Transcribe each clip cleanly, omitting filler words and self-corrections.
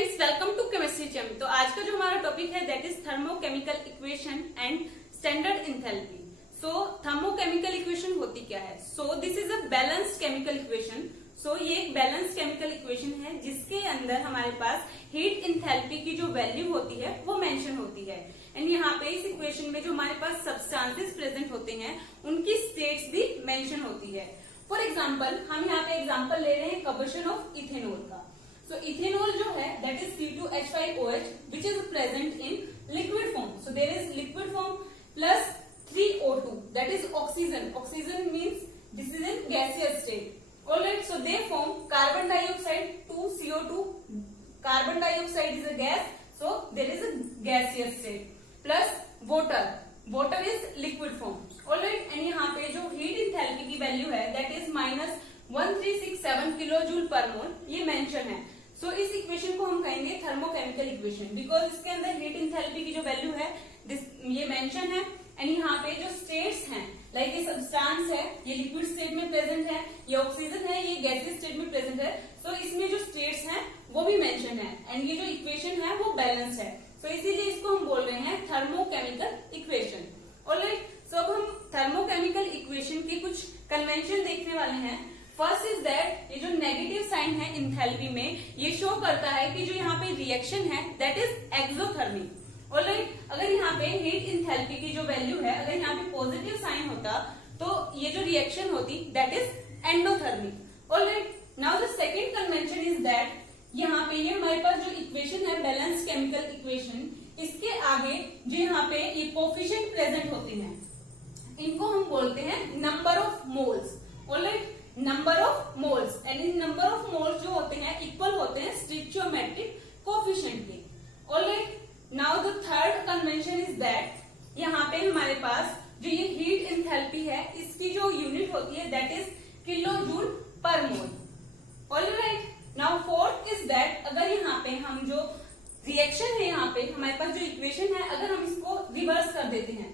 Friends, welcome to chemistry chem. तो आज का जो हमारा टॉपिक है that is thermochemical equation and standard enthalpy. So thermochemical equation होती क्या है? So this is a balanced chemical equation. So ये एक बैलेंस्ड केमिकल इक्वेशन है जिसके अंदर हमारे पास हीट एंथैल्पी की जो वैल्यू होती है वो मेंशन होती है। एंड यहाँ पे इस इक्वेशन में जो हमारे पास सब्सटेंसेस प्रेजेंट होते हैं उनकी स्टेट्स भी मेंशन होती है। फॉर एग्जाम्पल, हम यहाँ पे एग्जाम्पल ले रहे हैं कंबशन ऑफ इथेनॉल का। So ethanol जो है that is C2H5OH which is present in liquid form. So there is liquid form plus 3O2 that is oxygen. Oxygen means this is in gaseous state. Alright, so they form carbon dioxide 2CO2. Carbon dioxide is a gas, so there is a gaseous state plus water. Water is liquid form. Alright, and यहाँ पे जो heat enthalpy की value है that is -1367 kilojoule per मोल, ये mention है। सो इस equation को हम कहेंगे थर्मोकेमिकल इक्वेशन बिकॉज इसके अंदर हीट एंथैल्पी की जो वैल्यू है ये मेंशन है। एंड यहाँ पे जो स्टेट्स हैं लाइक ये सब्सटेंस है ये लिक्विड स्टेट में प्रेजेंट है, ये ऑक्सीजन है ये गैसियस स्टेट में प्रेजेंट है। सो इसमें जो स्टेट्स हैं वो भी मेंशन है एंड ये जो इक्वेशन है वो बैलेंस है। सो इसीलिए इसको हम बोल रहे हैं थर्मोकेमिकल इक्वेशन। ऑलराइट, सो अब हम थर्मोकेमिकल इक्वेशन के कुछ कन्वेंशन देखने वाले हैं। फर्स्ट इज दैट ये जो नेगेटिव साइन है इंथैल्पी में ये शो करता है कि जो यहाँ पे रिएक्शन है दैट इज एक्सोथर्मिक। ऑलराइट, अगर यहाँ पे हीट इंथैल्पी की जो वैल्यू है अगर यहाँ पे पॉजिटिव साइन होता तो ये जो रिएक्शन होती that is endothermic. Alright, now the second convention is that यहाँ पे ये हमारे पास जो इक्वेशन है बैलेंस केमिकल इक्वेशन, इसके आगे जो यहाँ पे ये कोफिशिएंट प्रेजेंट होते हैं इनको हम बोलते हैं number of moles. Alright, number of moles and in number of moles जो होते हैं इक्वल होते हैं स्टिचियोमेट्रिक कोफिशिएंट के। Alright, now the third convention is that यहाँ पे हमारे पास जो ये हीट एंथैल्पी है इसकी जो यूनिट होती है that is kilojoule per mole. Alright, now fourth is that अगर यहाँ पे हम जो रिएक्शन है यहाँ पे हमारे पास जो इक्वेशन है अगर हम इसको रिवर्स कर देते हैं,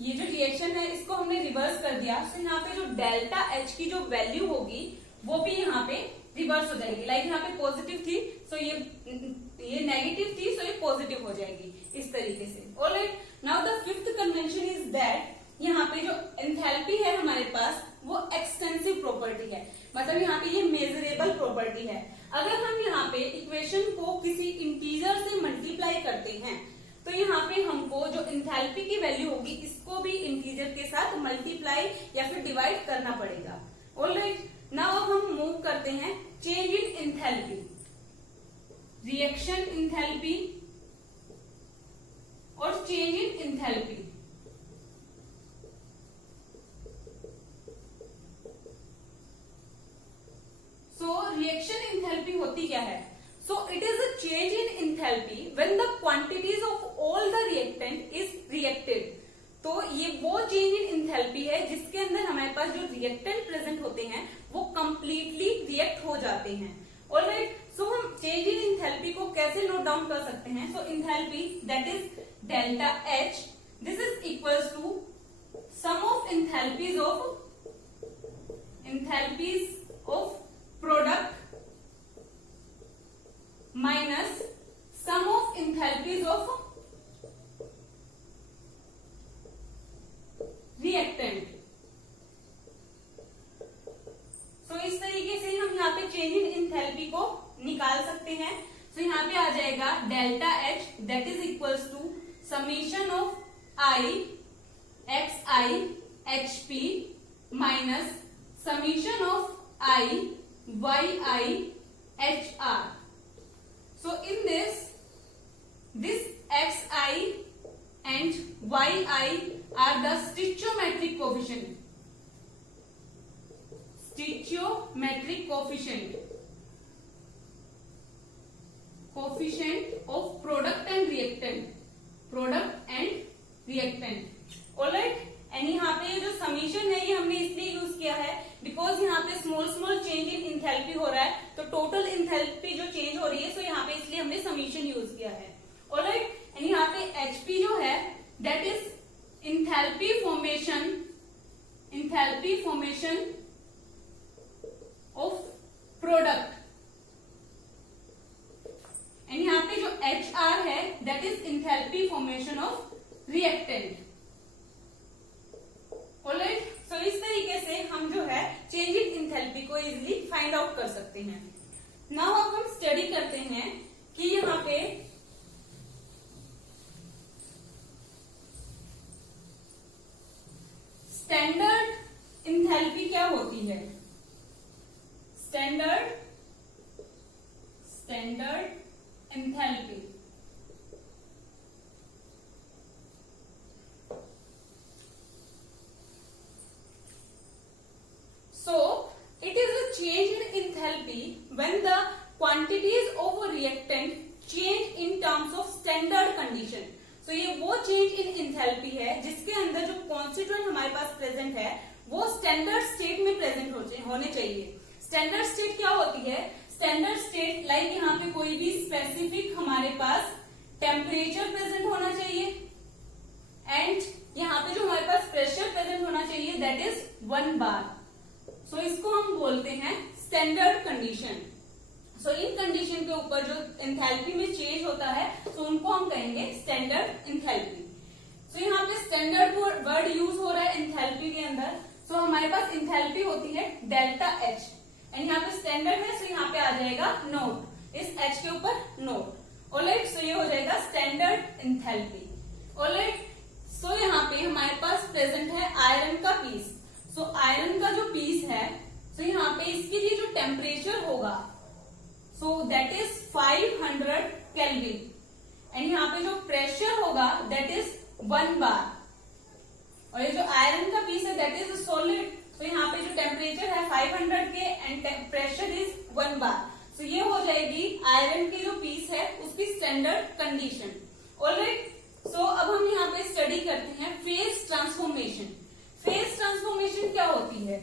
ये जो रिएक्शन है इसको हमने रिवर्स कर दिया तो यहाँ पे जो डेल्टा एच की जो वैल्यू होगी वो भी यहाँ पे रिवर्स हो जाएगी। लाइक यहाँ पे पॉजिटिव थी सो ये नेगेटिव थी सो ये पॉजिटिव हो जाएगी इस तरीके से। Alright, now the fifth convention is that यहाँ पे जो एंथैल्पी है हमारे पास वो एक्सटेंसिव प्रॉपर्टी है, मतलब यहाँ पे ये मेजरेबल प्रॉपर्टी है। अगर हम यहाँ पे इक्वेशन को किसी इंटीजर से मल्टीप्लाई करते हैं तो यहाँ पे हमको जो एंथैल्पी की वैल्यू होगी इसको भी इंटीजर के साथ मल्टीप्लाई या फिर डिवाइड करना पड़ेगा। ऑलराइट, नाउ अब हम मूव करते हैं change in enthalpy, reaction enthalpy और change in enthalpy. So reaction enthalpy होती क्या है? So it is a change in enthalpy when the quantities of all the reactant is reacted. तो ये वो चेंज इन एंथैल्पी है जिसके अंदर हमारे पास जो रिएक्टेंट प्रेजेंट होते हैं वो कंप्लीटली रिएक्ट हो जाते हैं। ऑलराइट, सो हम चेंज इन एंथैल्पी को कैसे नोट डाउन कर सकते हैं? So enthalpy that is delta H, this is equals to sum of enthalpies of product minus sum of enthalpies of reactant. So इस तरीके से हम यहाँ पे चेंज इन एंथैल्पी को निकाल सकते हैं। सो यहाँ पे आ जाएगा delta H that is equals to summation of I X I H P minus summation of I Y I H R. So in this xi and yi are the stoichiometric coefficient. Stoichiometric coefficient of product and reactant. Alright, and यहाँ पे जो summation है ये हमने इसलिए use किया है because यहाँ पे स्मॉल चेंज इन इंथैल्पी हो रहा है तो टोटल इंथैल्पी जो चेंज हो रही है सो यहाँ पे इसलिए हमने समीशन यूज किया है। ऑलराइट, एंड यहाँ पे एचपी जो है that is enthalpy formation of product that is enthalpy formation of reactant. Alright, so इस तरीके से हम जो है चेंज इन इंथैल्पी को इजीली फाइंड आउट कर सकते हैं। नाउ अब हम स्टडी करते हैं कि यहाँ पे स्टैंडर्ड इंथैल्पी क्या होती है। Standard enthalpy so it is a change in enthalpy when the quantities of a reactant change in terms of standard condition। so ये वो change in enthalpy है जिसके अंदर जो constituent हमारे पास प्रेजेंट है वो स्टैंडर्ड स्टेट में प्रेजेंट होने चाहिए। स्टैंडर्ड स्टेट क्या होती है। स्टैंडर्ड स्टेट लाइक यहाँ पे कोई भी स्पेसिफिक हमारे पास टेम्परेचर प्रेजेंट होना चाहिए एंड यहाँ पे जो हमारे पास प्रेशर प्रेजेंट होना चाहिए दैट इज 1 बार। सो इसको हम बोलते हैं स्टैंडर्ड कंडीशन। सो इन कंडीशन के ऊपर जो एंथैल्पी में चेंज होता है तो उनको हम कहेंगे स्टैंडर्ड एंथैल्पी। सो यहाँ पे स्टैंडर्ड वर्ड यूज हो रहा है एंथैल्पी के अंदर। सो हमारे पास एंथैल्पी होती है डेल्टा एच एंड यहाँ पे स्टैंडर्ड है सो यहाँ पे आ जाएगा नोट, इस एच के ऊपर नोट। ऑलराइट, सो ये हो जाएगा स्टैंडर्ड एंथैल्पी। ऑलराइट, सो यहाँ पे हमारे पास प्रेजेंट है आयरन का पीस। सो आयरन का जो पीस है सो यहाँ पे इसके लिए जो टेम्परेचर होगा so that is 500 kelvin and यहाँ पे जो प्रेशर होगा दैट इज 1 बार। और ये जो आयरन का पीस है दैट इज सॉलिड। तो यहाँ पे जो टेम्परेचर है 500 के एंड प्रेशर इज 1 बार। सो ये हो जाएगी आयरन की जो पीस है उसकी स्टैंडर्ड कंडीशन। ऑलराइट, सो अब हम यहाँ पे स्टडी करते हैं फेज ट्रांसफॉर्मेशन। फेज ट्रांसफॉर्मेशन क्या होती है।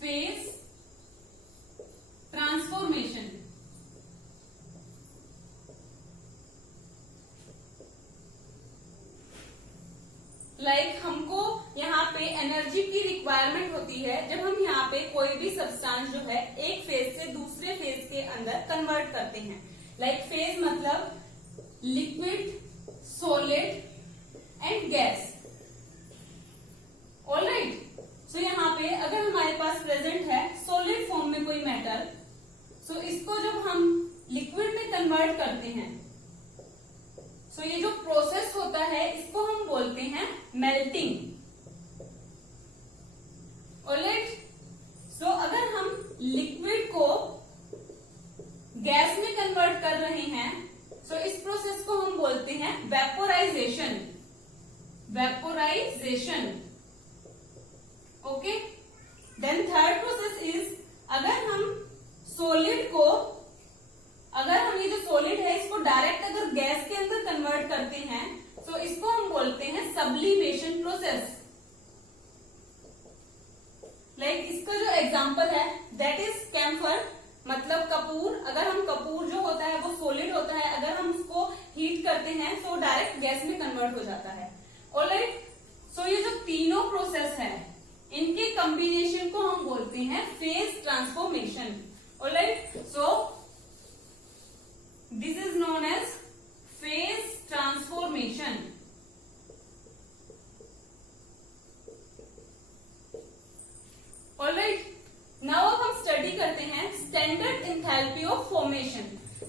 फेज ट्रांसफॉर्मेशन लाइक हमको यहाँ पे एनर्जी की रिक्वायरमेंट होती है जब हम यहाँ पे कोई भी सब्सटेंस जो है एक फेज से दूसरे फेज के अंदर कन्वर्ट करते हैं। लाइक फेज मतलब liquid, solid and gas. Alright, so यहाँ पे अगर हमारे पास प्रेजेंट है सॉलिड फॉर्म में कोई मेटल, सो इसको जब हम लिक्विड में कन्वर्ट करते हैं सो ये जो प्रोसेस होता है इसको हम बोलते हैं मेल्टिंग। ऑलराइट, सो अगर हम लिक्विड को गैस में कन्वर्ट कर रहे हैं सो इस प्रोसेस को हम बोलते हैं vaporisation. Vaporisation, okay. Then third process is अगर हम सॉलिड को, अगर हम ये जो सॉलिड है इसको डायरेक्ट अगर गैस के अंदर कन्वर्ट करते हैं तो इसको हम बोलते हैं सब्लिमेशन प्रोसेस। लाइक इसका जो एग्जांपल है दैट इज कैम्फर, मतलब कपूर। अगर हम कपूर जो होता है वो सॉलिड होता है, अगर हम उसको हीट करते हैं तो डायरेक्ट गैस में कन्वर्ट हो जाता है। ऑलराइट, सो ये जो तीनों प्रोसेस है इनके कॉम्बिनेशन को हम बोलते हैं phase transformation. Alright, so this is known as phase transformation। Alright, now अब हम स्टडी करते हैं standard enthalpy of formation.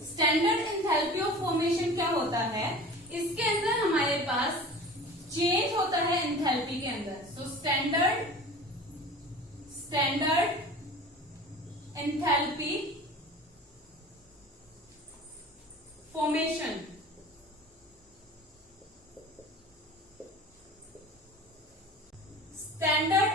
Standard enthalpy of formation क्या होता है। इसके अंदर हमारे पास चेंज होता है एंथैल्पी के अंदर। So standard enthalpy formation. Standard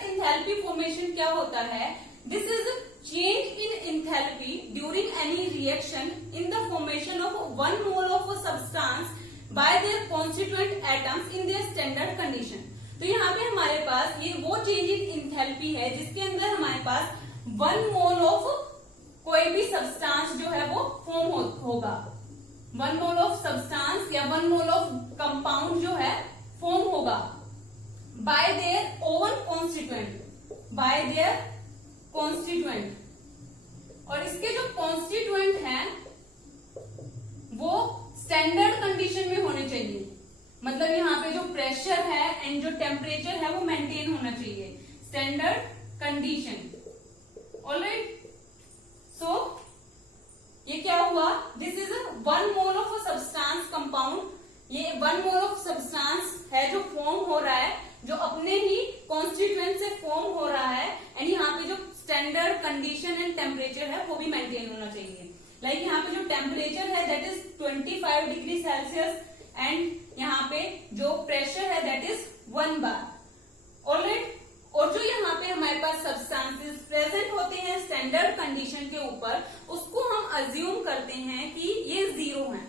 enthalpy formation क्या होता है। This is change in enthalpy during any reaction in the formation of 1 mole of a substance by there constituent atoms in their standard condition. तो यहाँ पे हमारे पास ये वो change in enthalpy है जिसके अंदर हमारे पास 1 मोल ऑफ कोई भी सब्सटेंस जो है वो फॉर्म होगा। 1 मोल ऑफ सब्सटेंस या 1 मोल ऑफ कंपाउंड जो है फॉर्म होगा bye their own constituent, bye there constituent. और इसके जो कॉन्स्टिट्यूएंट हैं वो स्टैंडर्ड कंडीशन में होने चाहिए, मतलब यहाँ पे जो प्रेशर है एंड जो टेम्परेचर है वो मेंटेन होना चाहिए, स्टैंडर्ड कंडीशन। ऑलराइट, सो ये क्या हुआ, this is 1 mole of a substance compound, ये 1 मोल ऑफ सब्सटेंस है जो फॉर्म हो रहा है, जो अपने ही कॉन्स्टिट्यूएंट से फॉर्म हो रहा है, एंड यहाँ पे जो स्टैंडर्ड कंडीशन एंड टेम्परेचर है वो भी मेंटेन होना चाहिए। लाइक यहाँ पे जो टेम्परेचर है that is 25 degree Celsius and यहाँ पे जो प्रेशर है दैट इज 1 बार। ऑलराइट, और जो यहाँ पे हमारे पास सब्सटेंसेस प्रेजेंट होते हैं स्टैंडर्ड कंडीशन के ऊपर, उसको हम अज्यूम करते हैं कि ये 0 है।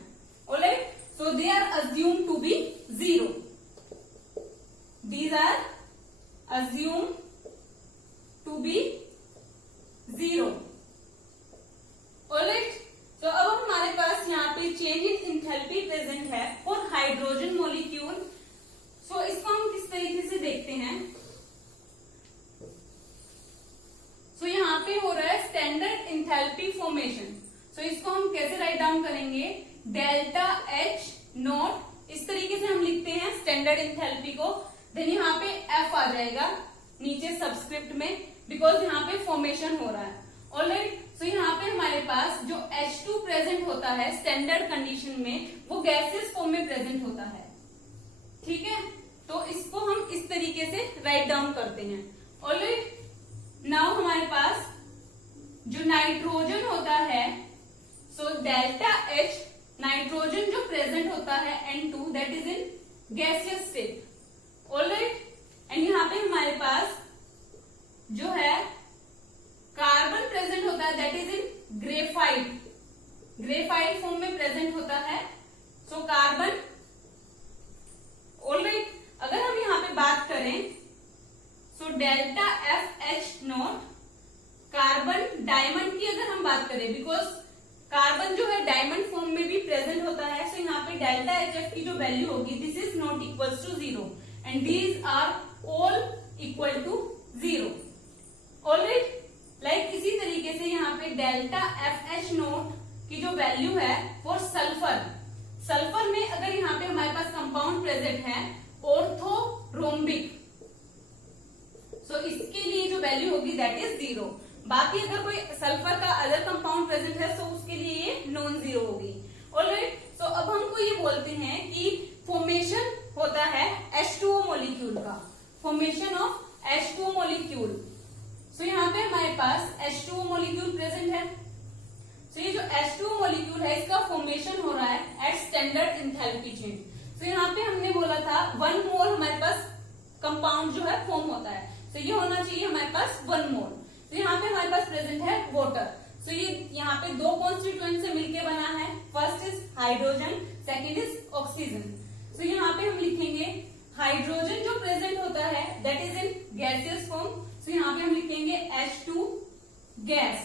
Alright, so they are assume to be 0, these are assume to be 0। Alright, तो अब हमारे पास यहाँ पे चेंज इन एंथैल्पी प्रेजेंट है फॉर हाइड्रोजन मॉलिक्यूल। सो इसको हम किस तरीके से देखते हैं, सो यहाँ पे हो रहा है स्टैंडर्ड एंथैल्पी फॉर्मेशन। सो इसको हम कैसे राइट डाउन करेंगे, डेल्टा एच नॉट, इस तरीके से हम लिखते हैं स्टैंडर्ड एंथैल्पी को, देन यहाँ पे एफ आ जाएगा नीचे सबस्क्रिप्ट में, बिकॉज यहाँ पे फॉर्मेशन हो रहा है। ऑलराइट, सो यहाँ पे हमारे पास जो H2 प्रेजेंट होता है स्टैंडर्ड कंडीशन में वो गैसियस फॉर्म में प्रेजेंट होता है। ठीक है, तो इसको हम इस तरीके से राइट डाउन करते हैं। ऑलराइट, नाउ हमारे पास जो नाइट्रोजन होता है, सो डेल्टा H, नाइट्रोजन जो प्रेजेंट होता है N2 that is in gaseous state. Alright, and यहाँ पे हमारे पास जो है कार्बन प्रेजेंट होता है that is in graphite, graphite form में प्रेजेंट होता है, सो कार्बन। ऑलराइट, अगर हम यहाँ पे बात करें so delta F H not, carbon diamond की अगर हम बात करें, बिकॉज कार्बन जो है डायमंड फॉर्म में भी प्रेजेंट होता है, सो यहाँ पे डेल्टा एच एफ की जो वैल्यू होगी this is not equal to 0 and these are all equal to 0। Alright, like इसी तरीके से यहाँ पे डेल्टा एफ एच नोट की जो वैल्यू है फॉर सल्फर, सल्फर में अगर यहाँ पे हमारे पास कंपाउंड प्रेजेंट है ऑर्थोरोम्बिक, सो इसके लिए जो वैल्यू होगी दैट इज 0। बाकी अगर कोई सल्फर का अदर कंपाउंड प्रेजेंट है तो उसके लिए ये नॉन 0 होगी। ऑलराइट, सो अब हमको ये बोलते हैं कि फॉर्मेशन होता है H2O मॉलिक्यूल का, फॉर्मेशन ऑफ H2O मॉलिक्यूल। सो यहाँ पे हमारे पास H2O मॉलिक्यूल प्रेजेंट है, सो ये जो H2O मॉलिक्यूल है इसका फॉर्मेशन हो रहा है एट स्टैंडर्ड एंथैल्पी चेंज। सो यहाँ पे हमने बोला था 1 मोल हमारे पास कंपाउंड जो है फॉर्म होता है, सो ये होना चाहिए हमारे पास 1 मोल। तो यहाँ पे हमारे पास प्रेजेंट है वाटर, सो ये यहाँ पे 2 कॉन्स्टिट्यूएंट से मिलके बना है, first is hydrogen, second is oxygen. So यहाँ पे हम लिखेंगे हाइड्रोजन जो प्रेजेंट होता है that is in gaseous form, so यहाँ पे हम लिखेंगे H2 गैस,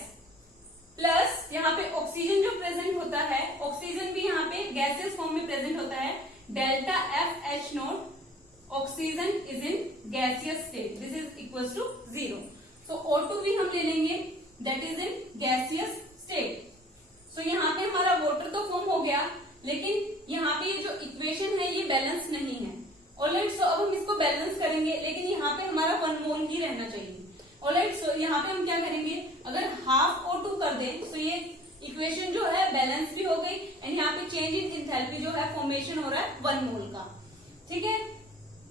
प्लस यहाँ पे ऑक्सीजन जो प्रेजेंट होता है, ऑक्सीजन भी यहाँ पे गैसियस फॉर्म में प्रेजेंट होता है, delta F H nought, oxygen is in gaseous state, this is equal to 0। So O2 भी हम ले लेंगे that is in gaseous state. So यहाँ पे हमारा वाटर तो फॉर्म हो गया, लेकिन यहाँ पे ये जो इक्वेशन है ये बैलेंस नहीं है। ऑलराइट, सो अब हम इसको बैलेंस करेंगे, लेकिन यहाँ पे हमारा 1 मोल ही रहना चाहिए। ऑलराइट, सो यहाँ पे हम क्या करेंगे, अगर हाफ O2 कर दें तो ये इक्वेशन जो है बैलेंस भी हो गई, एंड यहाँ पे चेंज इन एंथैल्पी जो है फॉर्मेशन हो रहा है 1 मोल का। ठीक है,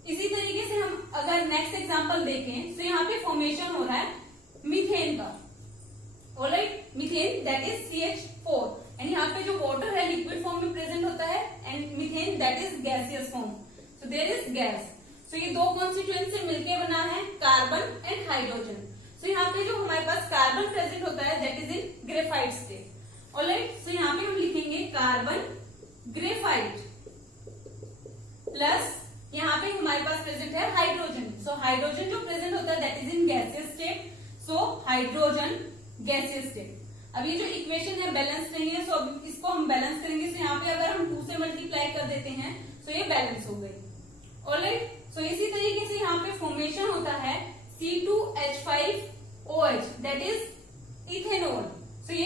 इसी तरीके से हम अगर नेक्स्ट एग्जांपल देखें तो यहाँ पे फॉर्मेशन हो रहा है मीथेन का। Alright, methane that is CH4, and यहाँ पे जो वाटर है लिक्विड फॉर्म में प्रेजेंट होता है, and methane that is gaseous form, so there is gas. So ये 2 कॉन्स्टिट्यूएंट से मिलके बना है कार्बन एंड हाइड्रोजन। सो यहाँ पे जो हमारे पास कार्बन प्रेजेंट होता है that is in graphite state. Alright, so यहाँ पे हम लिखेंगे कार्बन ग्रेफाइट, प्लस यहाँ पे हमारे पास प्रेजेंट है हाइड्रोजन, सो हाइड्रोजन जो प्रेजेंट होता है that is in gaseous state, so hydrogen gaseous state. अब ये जो इक्वेशन है बैलेंस नहीं है, सो अब इसको हम बैलेंस करेंगे, सो यहाँ पे अगर हम 2 से मल्टीप्लाई कर देते हैं तो ये बैलेंस हो गई। ऑलराइट, सो इसी तरीके से यहाँ पे फॉर्मेशन होता है C2H5OH that is ethanol. So ये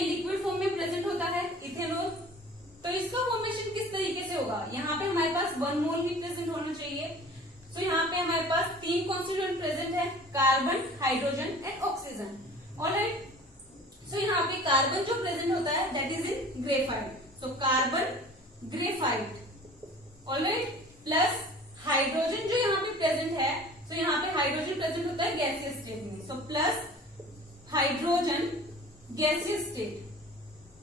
hydrogen and oxygen. Alright, so यहाँ पे कार्बन जो प्रेजेंट होता है that is in graphite, so carbon graphite. Alright, plus hydrogen जो यहाँ पे प्रेजेंट है, सो यहाँ पे हाइड्रोजन प्रेजेंट होता है गैसियस स्टेट में, so plus hydrogen gaseous state,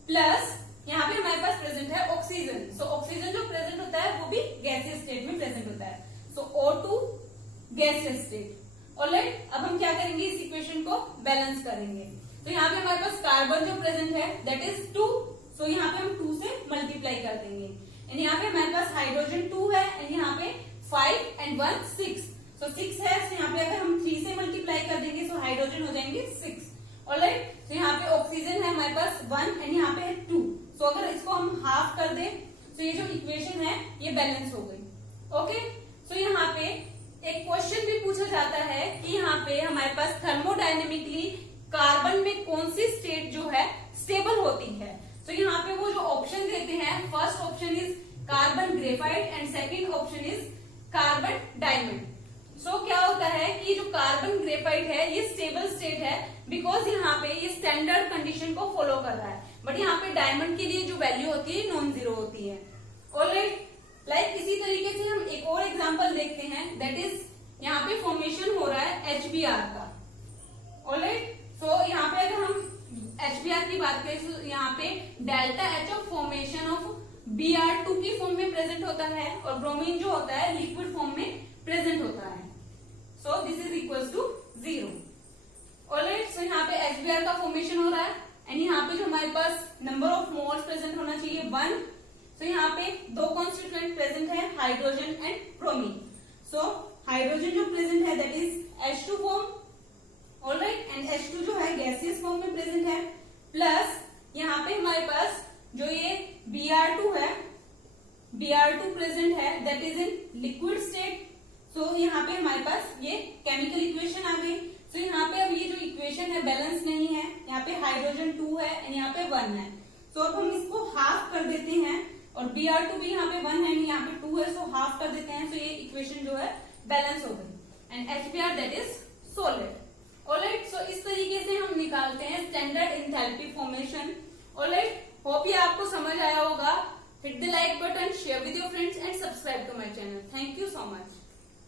plus यहाँ पे हमारे पास प्रेजेंट है ऑक्सीजन, सो ऑक्सीजन जो प्रेजेंट होता है वो भी गैसियस स्टेट में प्रेजेंट होता है, सो O2 गैसियस स्टेट। ऑलराइट, अब हम क्या करेंगे, इस इक्वेशन को बैलेंस करेंगे। तो यहाँ पे हमारे पास कार्बन जो प्रेजेंट है दैट इज 2, सो यहाँ पे हम 2 से मल्टीप्लाई कर देंगे, एंड यहाँ पे हमारे पास हाइड्रोजन 2 है, एंड यहाँ पे 5 एंड 1 6, सो 6 है, सो यहाँ पे अगर हम 3 से मल्टीप्लाई कर देंगे सो हाइड्रोजन हो जाएंगे 6। ऑलराइट, तो यहाँ पे ऑक्सीजन है हमारे पास 1 एंड यहाँ पे है 2, सो अगर इसको हम हाफ कर दें तो ये जो इक्वेशन है ये बैलेंस हो गई। ओके, सो यहाँ पे एक क्वेश्चन भी पूछा जाता है कि यहाँ पे हमारे पास थर्मोडायनेमिकली कार्बन में कौन सी स्टेट जो है स्टेबल होती है। तो यहाँ पे वो जो ऑप्शन देते हैं, first option is carbon graphite and second option is carbon diamond. So क्या होता है कि जो कार्बन ग्रेफाइट है ये स्टेबल स्टेट है बिकॉज यहाँ पे ये स्टैंडर्ड कंडीशन को फॉलो कर रहा है, बट यहाँ पे डायमंड के लिए जो वैल्यू होती है नॉन जीरो होती है। ऑलराइट, लाइक इसी तरीके से हम एक और एग्जांपल देखते हैं, दैट इज यहाँ पे फॉर्मेशन हो रहा है HBr का। ऑलराइट, सो यहाँ पे अगर हम HBr की बात करें तो यहाँ पे delta H of formation of Br2 की फॉर्म में प्रेजेंट होता है, और ब्रोमीन जो होता है लिक्विड फॉर्म में प्रेजेंट होता है, so this is equal to 0। Alright, so यहाँ पे HBr का फॉर्मेशन हो रहा है, एंड यहाँ पे जो हमारे पास नंबर ऑफ मोल्स प्रेजेंट होना चाहिए 1, सो यहाँ पे दो कॉन्स्टिट्यूएंट प्रेजेंट है hydrogen and bromine, so hydrogen जो प्रेजेंट है that is H2 form. Alright, and H2 जो है गैसियस फॉर्म में प्रेजेंट है, प्लस यहाँ पे हमारे पास जो ये Br2 है, Br2 प्रेजेंट है that is in liquid state, so यहाँ पे हमारे पास ये केमिकल इक्वेशन आ गई। तो यहाँ पे अब ये जो इक्वेशन है बैलेंस नहीं है, यहाँ पे हाइड्रोजन 2 है एंड यहाँ पे 1 है, सो अब हम इसको हाफ कर देते हैं, और Br2 भी यहाँ पे 1 है एंड यहाँ पे 2 है, सो हाफ कर देते हैं, सो ये इक्वेशन जो है बैलेंस हो गई, and HBr that is solid. Alright, so इस तरीके से हम निकालते हैं standard enthalpy formation. Alright, hope ये आपको समझ आया होगा। Hit the like button, share with your friends and subscribe to my channel. Thank you so much.